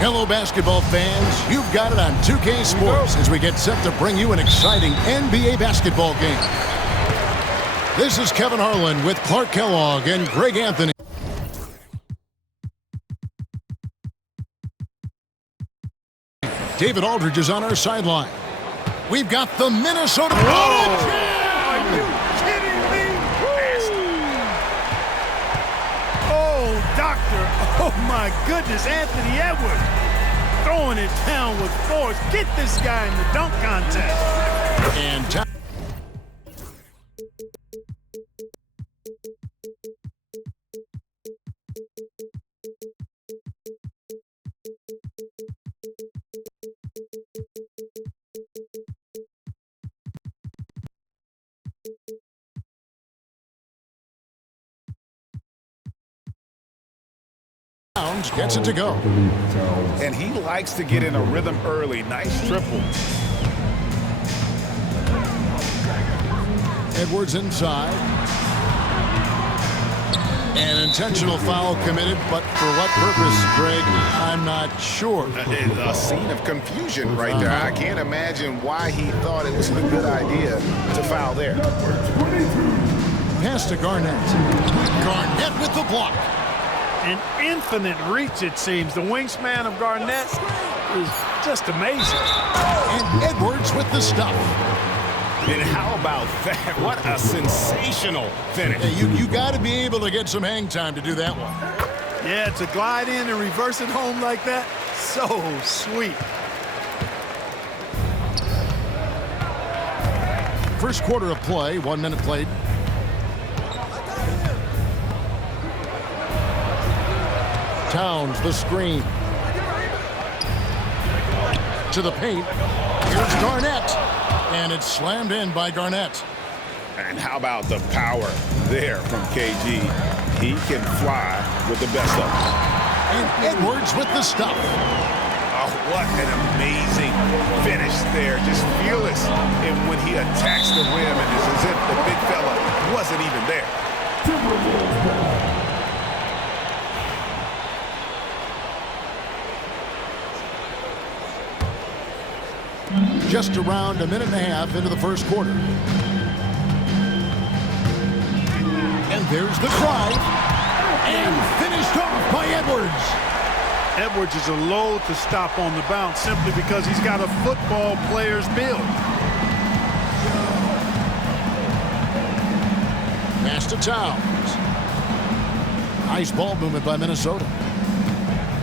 Hello, basketball fans. You've got it on 2K Sports as we get set to bring you an exciting NBA basketball game. This is Kevin Harlan with Clark Kellogg and Greg Anthony. David Aldridge is on our sideline. We've got the Minnesota... Are you kidding me? Oh, doctor. Oh, my goodness. Anthony Edwards throwing it down with force. Get this guy in the dunk contest. And Towns gets it to go. And he likes to get in a rhythm early. Nice triple. Edwards inside. An intentional foul committed, but for what purpose, Greg? I'm not sure. A scene of confusion right there. I can't imagine why he thought it was a good idea to foul there. Pass to Garnett. Garnett with the block. An infinite reach, it seems. The wingspan of Garnett is just amazing. And Edwards with the stuff. And how about that? What a sensational finish. Hey, you got to be able to get some hang time to do that one. Yeah, to glide in and reverse it home like that, so sweet. First quarter of play, 1 minute played. Towns, the screen. To the paint. Here's Garnett. And it's slammed in by Garnett. And how about the power there from KG? He can fly with the best of them. And Edwards with the stuff. Oh, what an amazing finish there. Just fearless. And when he attacks the rim, and it's as if the big fella wasn't even there. Just around a minute and a half into the first quarter. And there's the drive. And finished off by Edwards. Edwards is a load to stop on the bounce simply because he's got a football player's build. Pass to Towns. Nice ball movement by Minnesota.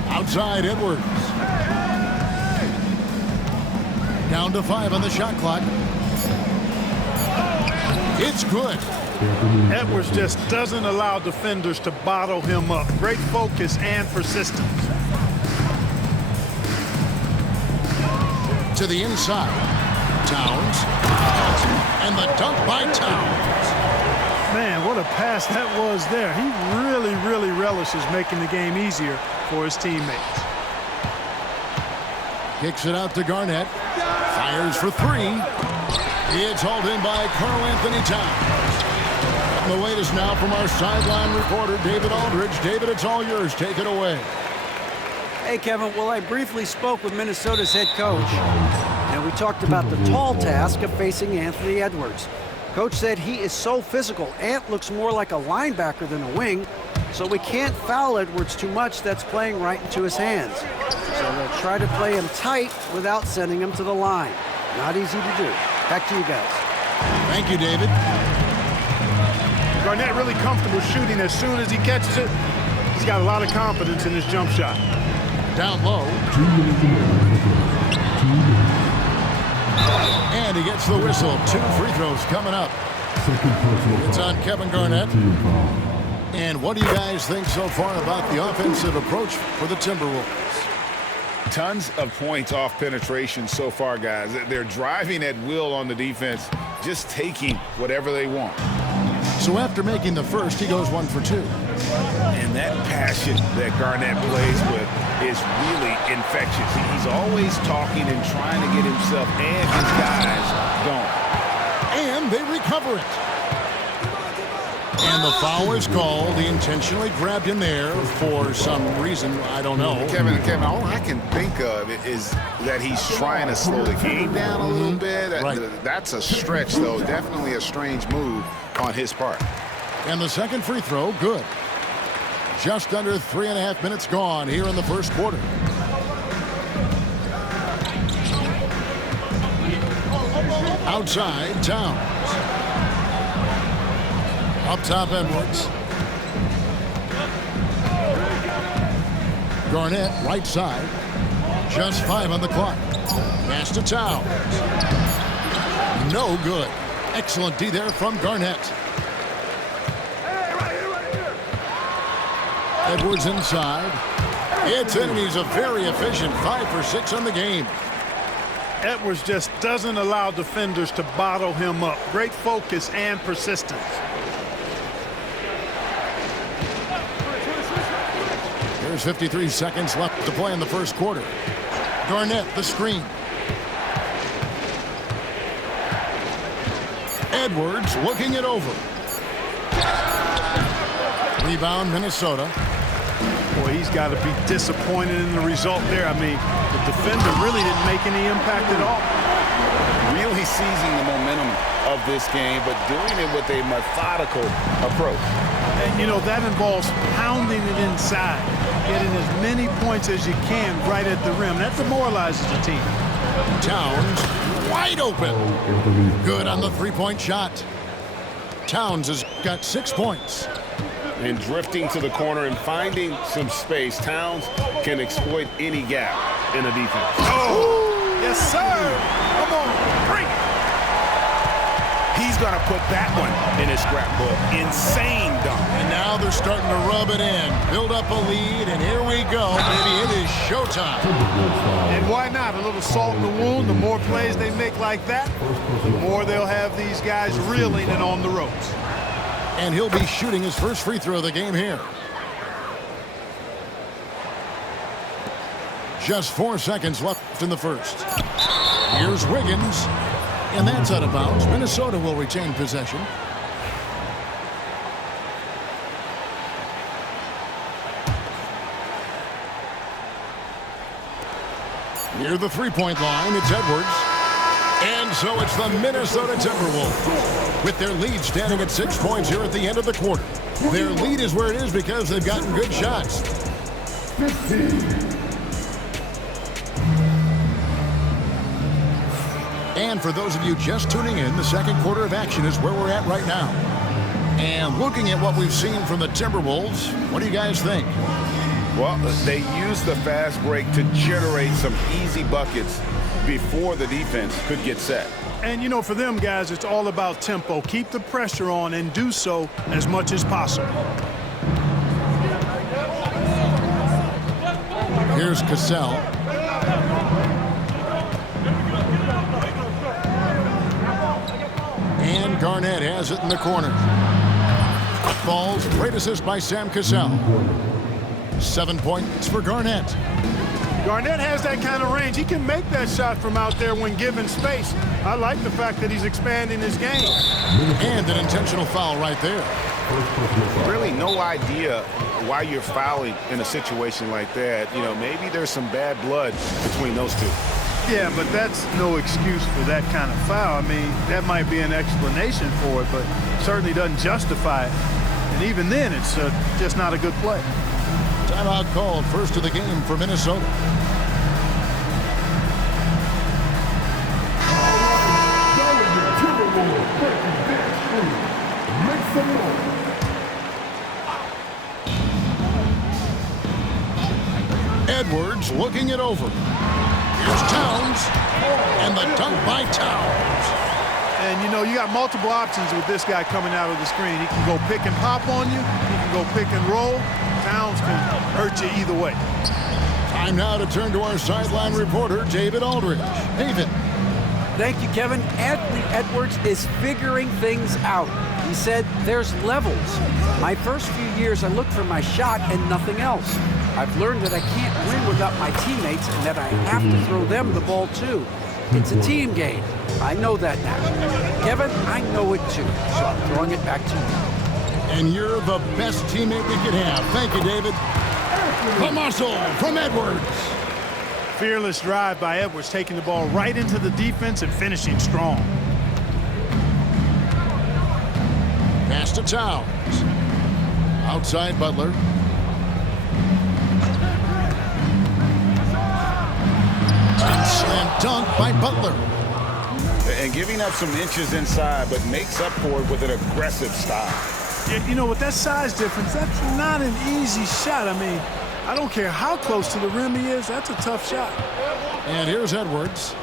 Outside Edwards. Down to 5 on the shot clock. It's good. Edwards just doesn't allow defenders to bottle him up. Great focus and persistence. To the inside. Towns. And the dunk by Towns. Man, what a pass that was there. He really relishes making the game easier for his teammates. Kicks it out to Garnett. Fires for 3. It's hauled in by Karl-Anthony Towns. And the wait is now from our sideline reporter, David Aldridge. David, it's all yours. Take it away. Hey, Kevin. Well, I briefly spoke with Minnesota's head coach, and we talked about the tall task of facing Anthony Edwards. Coach said he is so physical. Ant looks more like a linebacker than a wing, so we can't foul Edwards too much. That's playing right into his hands. So they'll try to play him tight without sending him to the line. Not easy to do. Back to you guys. Thank you, David. Garnett really comfortable shooting as soon as he catches it. He's got a lot of confidence in his jump shot. Down low. And he gets the whistle. 2 free throws coming up. It's on Kevin Garnett. And what do you guys think so far about the offensive approach for the Timberwolves? Tons of points off penetration so far, guys. They're driving at will on the defense, just taking whatever they want. So after making the first, he goes 1 for 2. And that passion that Garnett plays with is really infectious. He's always talking and trying to get himself and his guys going. And they recover it. And the foul is called. He intentionally grabbed him there for some reason. I don't know. Kevin, all I can think of is that he's trying to slow the game down a little bit. Right. That's a stretch, though. Definitely a strange move on his part. And the second free throw, good. Just under 3.5 minutes gone here in the first quarter. Outside, Towns. Up top, Edwards. Garnett, right side. Just 5 on the clock. Pass to Towns. No good. Excellent D there from Garnett. Edwards inside. It's in, and he's a very efficient 5 for 6 on the game. Edwards just doesn't allow defenders to bottle him up. Great focus and persistence. There's 53 seconds left to play in the first quarter. Garnett, the screen. Edwards looking it over. Rebound, Minnesota. Boy, he's got to be disappointed in the result there. I mean, the defender really didn't make any impact at all. Really seizing the momentum of this game, but doing it with a methodical approach. And, you know, that involves pounding it inside, getting as many points as you can right at the rim. That demoralizes the team. Towns wide open. Good on the three-point shot. Towns has got 6 points. And drifting to the corner and finding some space, Towns can exploit any gap in a defense. Oh, yes, sir. Come on, bring it. He's going to put that one in his scrapbook. Insane dunk. And now they're starting to rub it in, build up a lead, and here we go. Maybe it is showtime. And why not? A little salt in the wound. The more plays they make like that, the more they'll have these guys reeling and on the ropes. And he'll be shooting his first free throw of the game here. Just 4 seconds left in the first. Here's Wiggins. And that's out of bounds. Minnesota will retain possession. Near the three-point line, it's Edwards. And so it's the Minnesota Timberwolves with their lead standing at 6 points here at the end of the quarter. Their lead is where it is because they've gotten good shots. 15. And for those of you just tuning in, the second quarter of action is where we're at right now. And looking at what we've seen from the Timberwolves, what do you guys think? Well, they used the fast break to generate some easy buckets before the defense could get set. And, you know, for them guys, it's all about tempo. Keep the pressure on and do so as much as possible. Here's Cassell. And Garnett has it in the corner. Falls, great assist by Sam Cassell. 7 points for Garnett. Garnett has that kind of range. He can make that shot from out there when given space. I like the fact that he's expanding his game. And an intentional foul right there. Really no idea why you're fouling in a situation like that. You know, maybe there's some bad blood between those two. Yeah, but that's no excuse for that kind of foul. I mean, that might be an explanation for it, but certainly doesn't justify it. And even then, it's just not a good play. Timeout called, first of the game for Minnesota. Edwards looking it over. Here's Towns, and the dunk by Towns. And, you know, you got multiple options with this guy coming out of the screen. He can go pick and pop on you. He can go pick and roll. Towns can hurt you either way. Time now to turn to our sideline reporter, David Aldridge. David. Thank you, Kevin. Anthony Edwards is figuring things out. He said there's levels. My first few years, I looked for my shot and nothing else. I've learned that I can't win without my teammates and that I have to throw them the ball too. It's a team game. I know that now. Kevin, I know it too, so I'm throwing it back to you. And you're the best teammate we could have. Thank you, David. The muscle from Edwards. Fearless drive by Edwards, taking the ball right into the defense and finishing strong. Pass to Towns. Outside Butler. And slam dunk by Butler. And giving up some inches inside, but makes up for it with an aggressive style. Yeah, you know, with that size difference, that's not an easy shot. I mean, I don't care how close to the rim he is, that's a tough shot. And here's Edwards.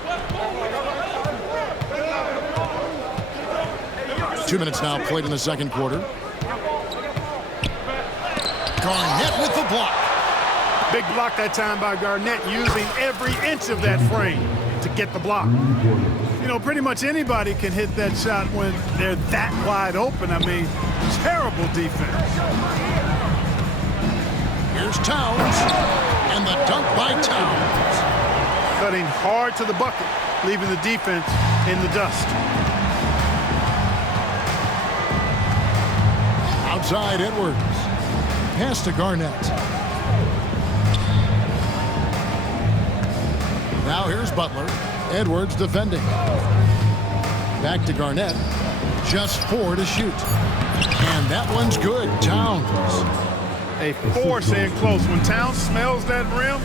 2 minutes now played in the second quarter. Garnett with the block. Big block that time by Garnett, using every inch of that frame to get the block. You know, pretty much anybody can hit that shot when they're that wide open. I mean, terrible defense. Here's Towns. And the dunk by Towns. Cutting hard to the bucket, leaving the defense in the dust. Outside Edwards. Pass to Garnett. Now here's Butler. Edwards defending. Back to Garnett. Just 4 to shoot. And that one's good. Towns. A force in close. When Towns smells that rim,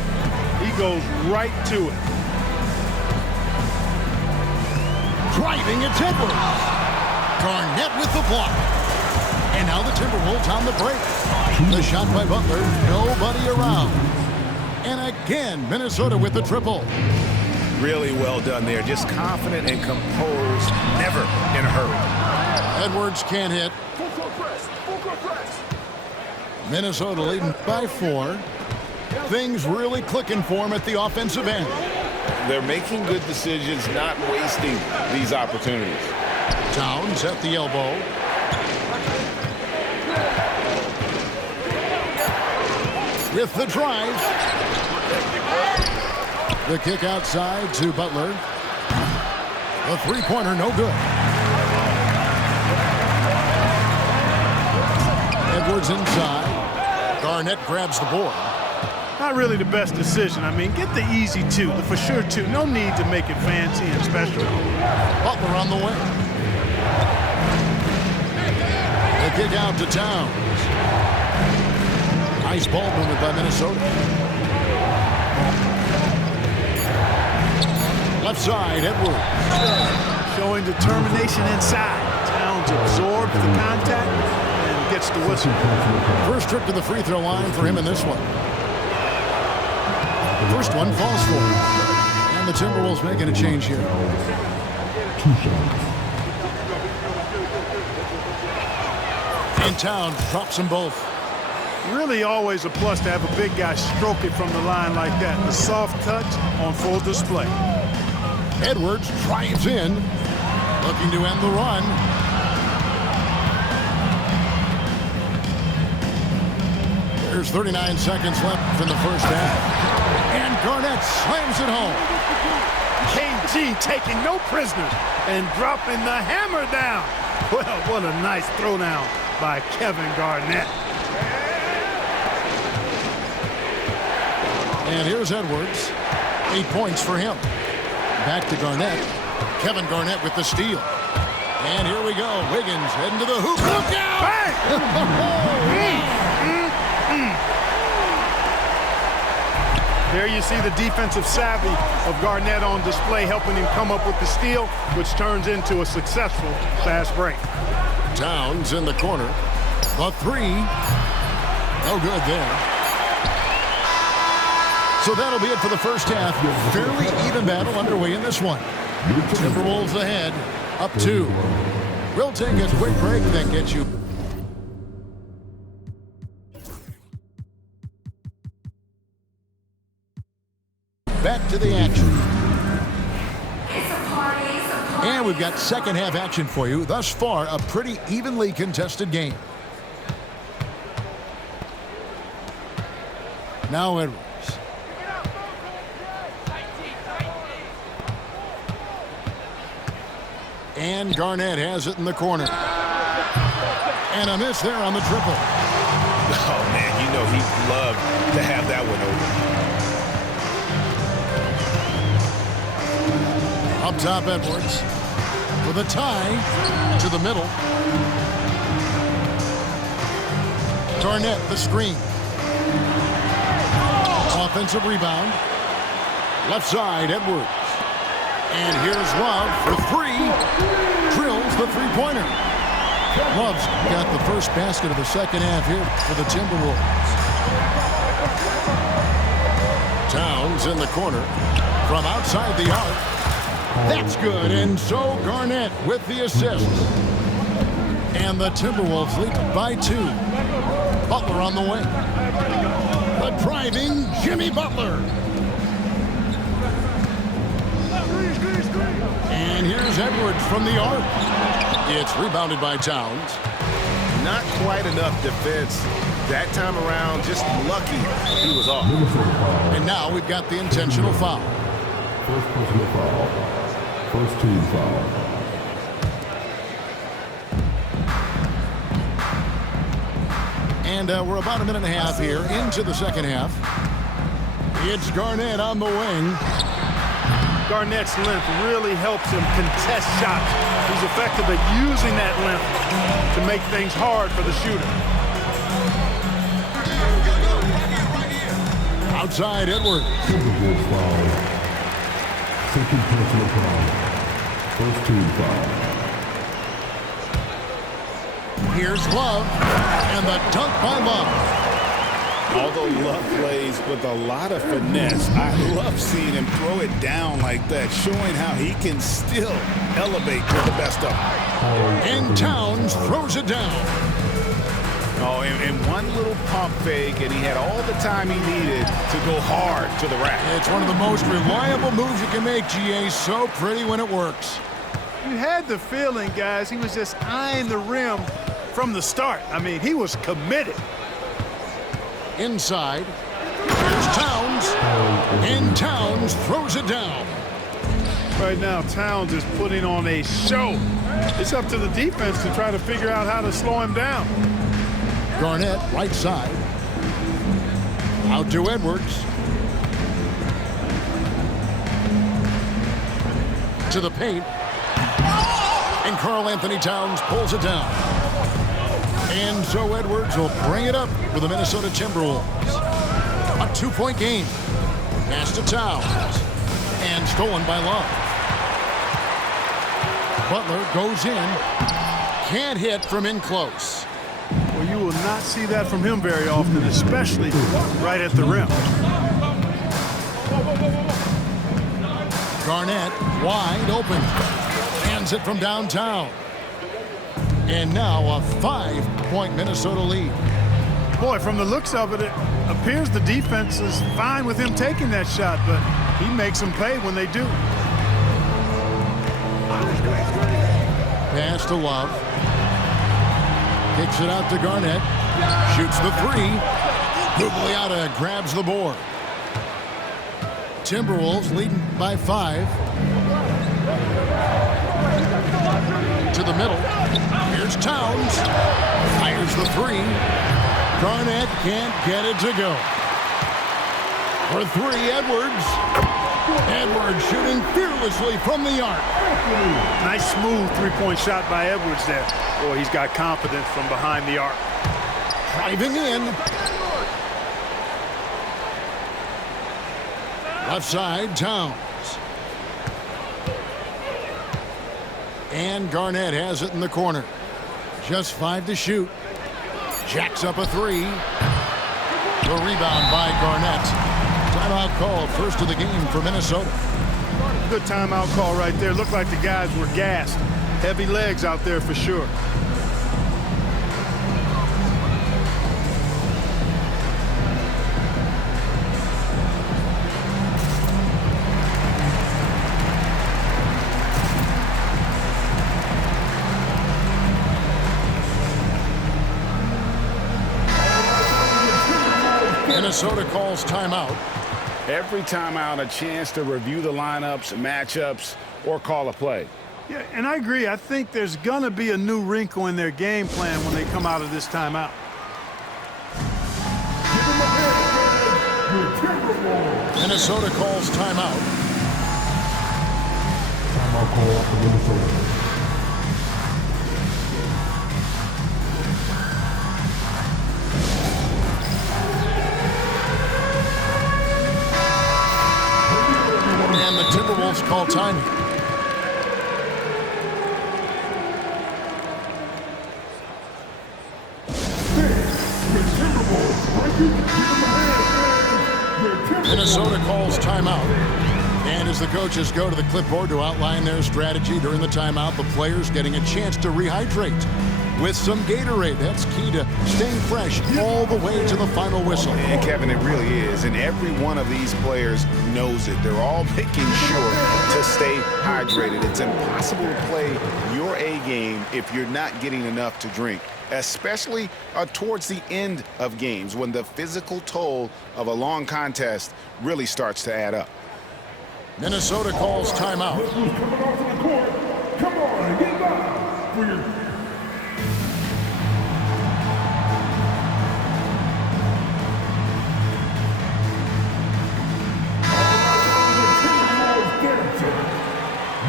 he goes right to it. Driving, it's Edwards. Garnett with the block. And now the Timberwolves on the break. The shot by Butler. Nobody around. And again, Minnesota with the triple. Really well done there. Just confident and composed. Never in a hurry. Edwards can't hit. Minnesota leading by 4. Things really clicking for him at the offensive end. They're making good decisions, not wasting these opportunities. Towns at the elbow. With the drive. The kick outside to Butler. The three-pointer, no good. Edwards inside. Garnett grabs the board. Not really the best decision. I mean, get the easy 2, the for sure 2. No need to make it fancy and special. Butler on the wing. The kick out to Towns. Nice ball movement by Minnesota. Left side, Edwards. Showing determination inside. Towns absorbs the contact and gets the whistle. First trip to the free throw line for him in this one. First one falls for him. And the Timberwolves making a change here. And Towns drops them both. Really always a plus to have a big guy stroke it from the line like that. The soft touch on full display. Edwards drives in, looking to end the run. There's 39 seconds left in the first half. And Garnett slams it home. KG taking no prisoners and dropping the hammer down. Well, what a nice throwdown by Kevin Garnett. And here's Edwards. 8 points for him. Back to Garnett. Kevin Garnett with the steal. And here we go. Wiggins heading to the hoop. Look out! There you see the defensive savvy of Garnett on display, helping him come up with the steal, which turns into a successful fast break. Towns in the corner. The 3. No good there. So that'll be it for the first half. Fairly even battle underway in this one. Timberwolves ahead, up 2. We'll take a quick break that gets you back to the action. And we've got second half action for you. Thus far, a pretty evenly contested game. Now Edwards. And Garnett has it in the corner. And a miss there on the triple. Oh, man, you know he'd love to have that one over. Up top, Edwards. With a tie to the middle. Garnett, the screen. Offensive rebound. Left side, Edwards. And here's Love for three. Drills the three-pointer. Love's got the first basket of the second half here for the Timberwolves. Towns in the corner from outside the arc. That's good, and so Garnett with the assist. And the Timberwolves lead by 2. Butler on the wing. The driving Jimmy Butler. And here's Edwards from the arc. It's rebounded by Towns. Not quite enough defense that time around. Just lucky he was off. And now we've got the intentional foul. First personal foul. First team foul. And we're about a minute and a half here into the second half. It's Garnett on the wing. Garnett's length really helps him contest shots. He's effective at using that length to make things hard for the shooter. Outside Edwards. Timberwolves foul. Second personal foul. First team foul. Here's Love. And the dunk by Love. Although Love plays with a lot of finesse, I love seeing him throw it down like that, showing how he can still elevate to the best of them. And Towns throws it down. Oh, and one little pump fake, and he had all the time he needed to go hard to the rack. It's one of the most reliable moves you can make, GA. So pretty when it works. You had the feeling, guys, he was just eyeing the rim from the start. I mean, he was committed. Inside. Here's Towns. And Towns throws it down. Right now, Towns is putting on a show. It's up to the defense to try to figure out how to slow him down. Garnett, right side. Out to Edwards. To the paint. And Karl-Anthony Towns pulls it down. And so Edwards will bring it up for the Minnesota Timberwolves. A 2-point game. Pass to Towns. And stolen by Love. Butler goes in. Can't hit from in close. Well, you will not see that from him very often, especially right at the rim. Garnett wide open. Hands it from downtown. And now a 5-point Minnesota lead. Boy, from the looks of it, it appears the defense is fine with him taking that shot, but he makes them pay when they do. Pass to Love. Kicks it out to Garnett. Shoots the three. Gugliotta grabs the board. Timberwolves leading by 5. To the middle. Here's Towns. Fires the three. Garnett can't get it to go. For 3, Edwards. Edwards shooting fearlessly from the arc. Nice smooth three-point shot by Edwards there. Boy, he's got confidence from behind the arc. Driving in. Left side, Towns. And Garnett has it in the corner. Just 5 to shoot. Jacks up a 3. The rebound by Garnett. Timeout called, first of the game for Minnesota. Good timeout call right there. Looked like the guys were gassed. Heavy legs out there for sure. Minnesota calls timeout. Every timeout, a chance to review the lineups, matchups, or call a play. Yeah, and I agree. I think there's going to be a new wrinkle in their game plan when they come out of this timeout. Minnesota calls timeout. Timeout call for Minnesota. And the Timberwolves call timing. Minnesota calls timeout. And as the coaches go to the clipboard to outline their strategy during the timeout, the players getting a chance to rehydrate with some Gatorade. That's key to staying fresh all the way to the final whistle. And Kevin, it really is. And every one of these players knows it. They're all making sure to stay hydrated. It's impossible to play your A game if you're not getting enough to drink, especially towards the end of games when the physical toll of a long contest really starts to add up. Minnesota calls timeout. Coming onto the court. Come on, get live for your...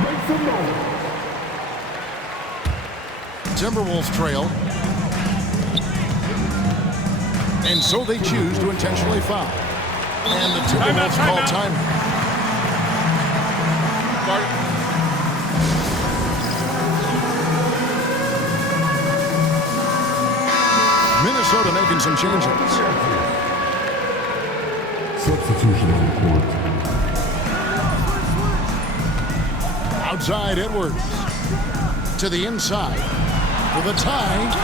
Make some noise. Timberwolves trail. And so they choose to intentionally foul. And the Timberwolves call time. Minnesota making some changes. Substitution on the court. Outside Edwards. To the inside. For the tie.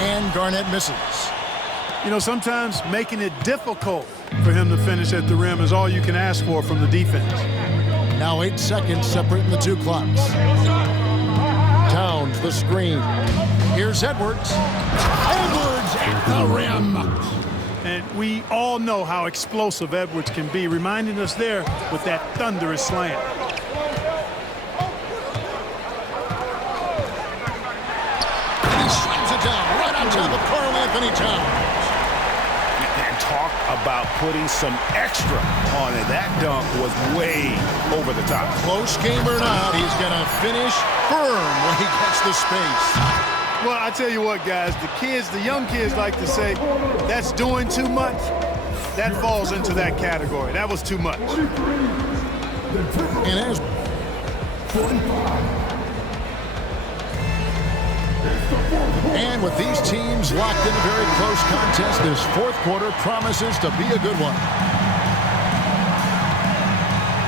And Garnett misses. You know, sometimes making it difficult for him to finish at the rim is all you can ask for from the defense. Now 8 seconds separating the two clocks. Towns, the screen. Here's Edwards. Edwards at the rim. And we all know how explosive Edwards can be, reminding us there with that thunderous slam. He slams it down right on top of Karl Anthony Towns. And talk about putting some extra on it. That dunk was way over the top. Close game or not, he's going to finish firm when he gets the space. Well, I tell you what, guys, the young kids like to say, that's doing too much. That falls into that category. That was too much. And as And with these teams locked in a very close contest, this fourth quarter promises to be a good one.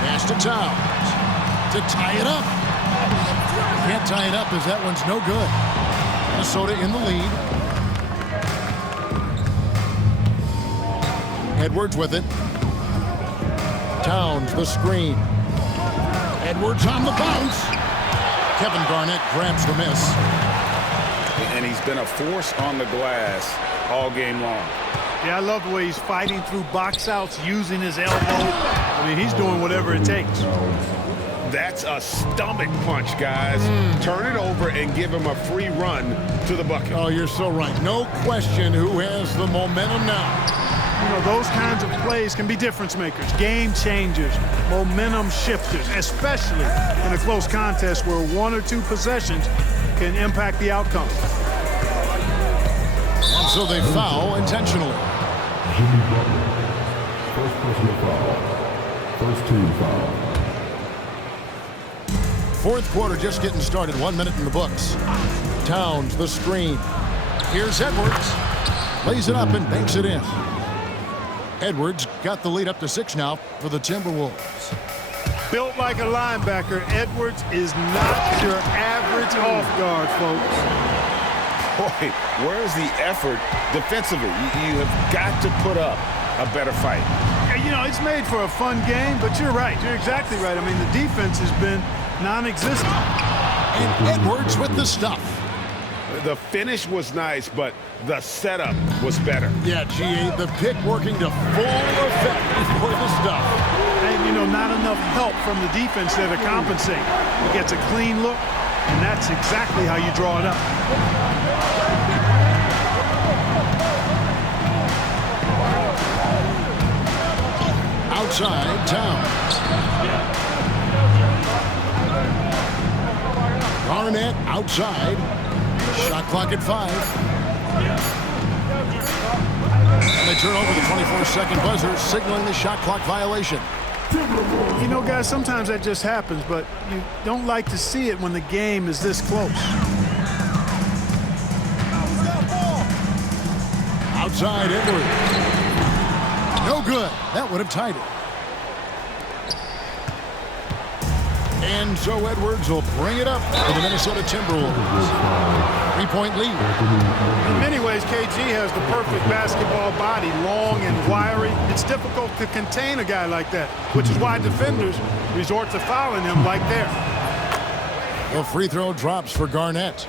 Pass to Towns to tie it up. Can't tie it up as that one's no good. Minnesota in the lead. Edwards with it. Towns, the screen. Edwards on the bounce. Kevin Garnett grabs the miss. And he's been a force on the glass all game long. Yeah, I love the way he's fighting through box outs, using his elbow. I mean, he's doing whatever it takes. That's a stomach punch, guys. Turn it over and give him a free run to the bucket. Oh, you're so right. No question who has the momentum now. You know, those kinds of plays can be difference makers, game changers, momentum shifters, especially in a close contest where one or two possessions can impact the outcome. And so they foul intentionally. Jimmy Butler. First personal foul. First team foul. Fourth quarter just getting started. 1 minute in the books. Towns, the screen. Here's Edwards. Lays it up and banks it in. Edwards got the lead up to 6 now for the Timberwolves. Built like a linebacker, Edwards is not your average off guard, folks. Boy, where's the effort defensively? You have got to put up a better fight. Yeah, you know, it's made for a fun game, but you're right. You're exactly right. I mean, the defense has been non-existent. And Edwards with the stuff. The finish was nice, but the setup was better. Yeah, GA, the pick working to full effect before the stuff. And, you know, not enough help from the defense there to compensate. He gets a clean look, And that's exactly how you draw it up. Outside, Towns. Garnett outside. Shot clock at 5. And they turn over the 24-second buzzer, signaling the shot clock violation. You know, guys, sometimes that just happens, but you don't like to see it when the game is this close. Outside, Edwards. No good. That would have tied it. And so Edwards will bring it up for the Minnesota Timberwolves. 3-point lead. In many ways, KG has the perfect basketball body, long and wiry. It's difficult to contain a guy like that, which is why defenders resort to fouling him like there. The free throw drops for Garnett.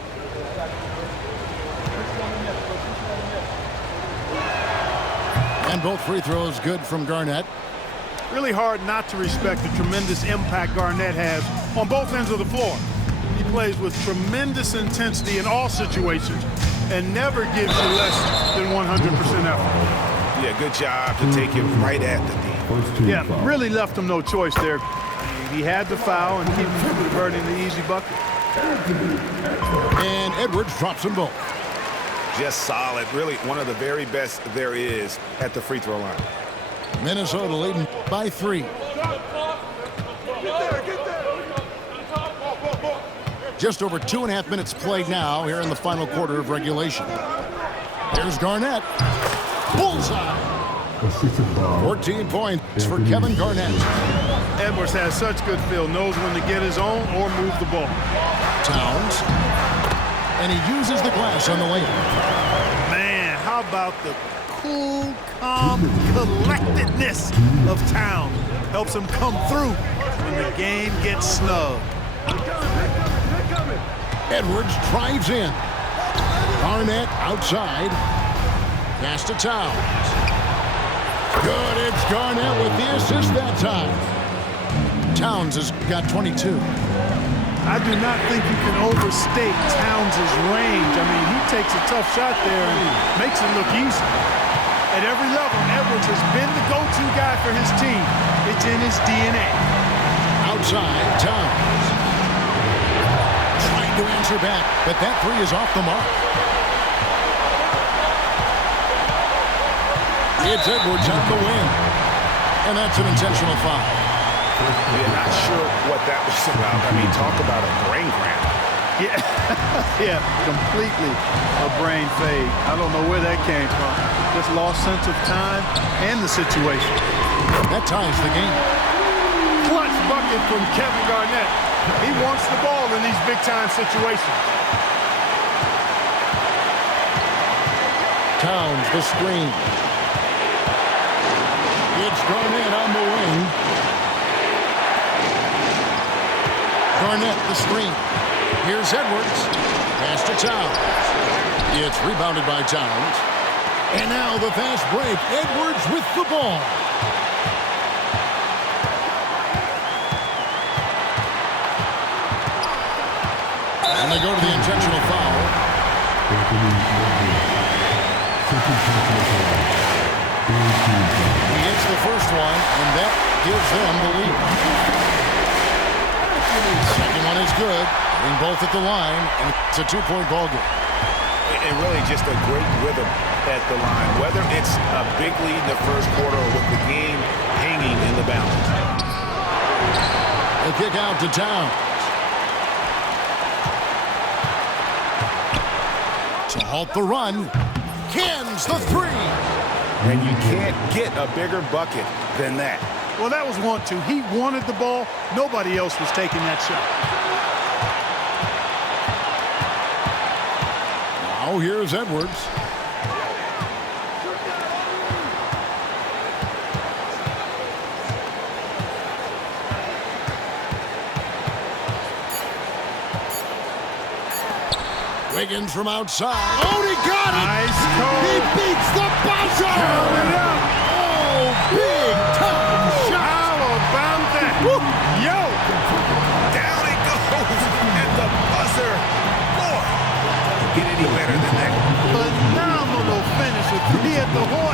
And both free throws good from Garnett. Really hard not to respect the tremendous impact Garnett has on both ends of the floor. He plays with tremendous intensity in all situations and never gives you less than 100% effort. Yeah, good job to take it right at the D. Yeah, really left him no choice there. He had the foul and keep converting the easy bucket. And Edwards drops them both. Just solid. Really one of the very best there is at the free throw line. Minnesota leading by 3. Just over 2.5 minutes played now here in the final quarter of regulation. Here's Garnett. Bullseye. 14 points for Kevin Garnett. Edwards has such good feel, knows when to get his own or move the ball. Towns. And he uses the glass on the layup. Man, how about the cool, calm collectedness of Towns. Helps him come through when the game gets snug. Edwards drives in. Garnett outside. Pass to Towns. Good, it's Garnett with the assist that time. Towns has got 22. I do not think you can overstate Towns' range. I mean, he takes a tough shot there and makes it look easy. At every level, Edwards has been the go-to guy for his team. It's in his DNA. Outside, Towns. Trying to answer back, but that three is off the mark. It's Edwards on the win. And that's an intentional foul. Yeah, not sure what that was about. I mean, talk about a brain cramp. Yeah, yeah, completely a brain fade. I don't know where that came from. Just lost sense of time and the situation. That ties the game. Clutch bucket from Kevin Garnett. He wants the ball in these big-time situations. Towns, the screen. It's Garnett on the wing. Garnett, the screen. Here's Edwards. Pass to Towns. It's rebounded by Towns. And now the fast break. Edwards with the ball. And they go to the intentional foul. He hits the first one, and that gives them the lead. Second one is good. Getting both at the line, and it's a two-point ball game. And really just a great rhythm at the line, whether it's a big lead in the first quarter or with the game hanging in the balance. The kick out to Towns. To halt the run, cans the three. And you can't get a bigger bucket than that. Well, that was 1-2. He wanted the ball. Nobody else was taking that shot. Now here's Edwards. Wiggins from outside. Oh, he got it! Nice call. He beats the buzzer! Count it up. Oh, big time shot! How about that? Woo. Yo! Down it goes, and the buzzer the horn.